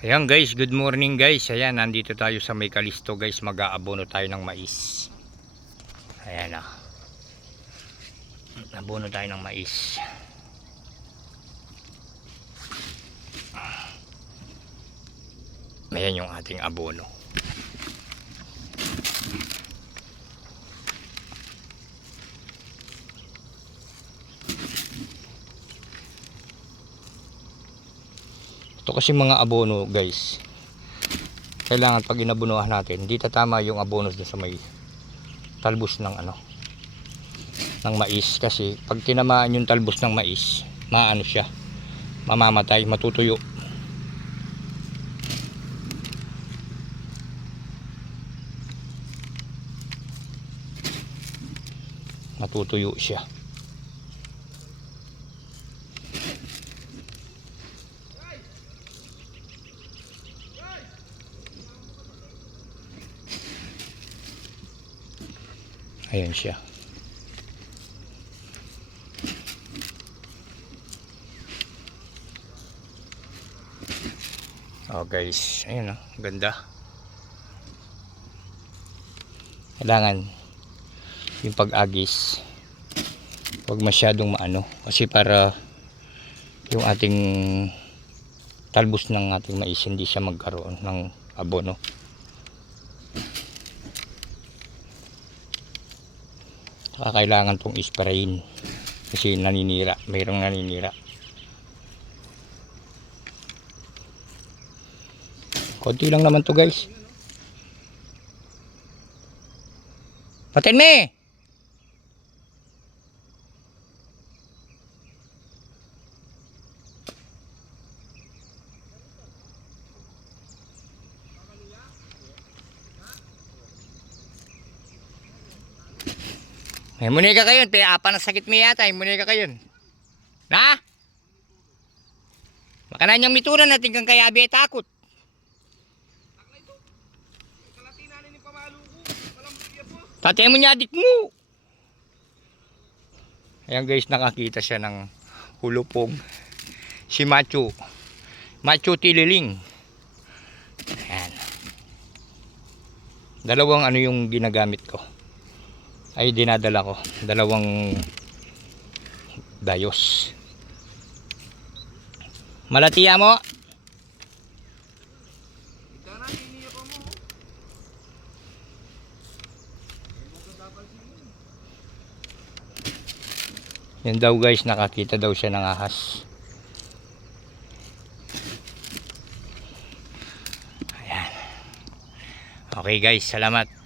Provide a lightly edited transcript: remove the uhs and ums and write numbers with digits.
Ayan guys, good morning guys. Ayan, nandito tayo sa may Kalisto guys. Mag-aabono tayo ng mais. Ayan na. Abono tayo ng mais. Ayan yung ating abono. Ito kasi mga abono guys, kailangan pag inabunuhan natin, hindi tatama yung abono sa may talbos ng ng mais, kasi pag tinamaan yung talbos ng mais, maano siya, mamamatay, matutuyo. Matutuyo siya. Ayan siya. Oh guys, ayun oh, ganda. Kailangan yung pag-agis huwag masyadong maano, kasi para yung ating talbos ng ating mais hindi siya magkaroon ng abono. Kailangan tong isprayin kasi naninira, mayroong naninira. Konti lang naman to guys. Patin me! May muni ka kayon, apa na sakit mo yata, may muni ka kayon. Na? Makanan niyang mituran natin kang kayabi ay takot. Tatay mo niya adik mo. Ayan guys, nakakita siya ng hulupong. Si Macho Tililing. Ayan. Dalawang yung ginagamit ko. Ay dinadala ko. Dalawang dayos. Malatiya mo. Yan daw guys, nakakita daw siya ng ahas. Ayan. Okay guys, salamat.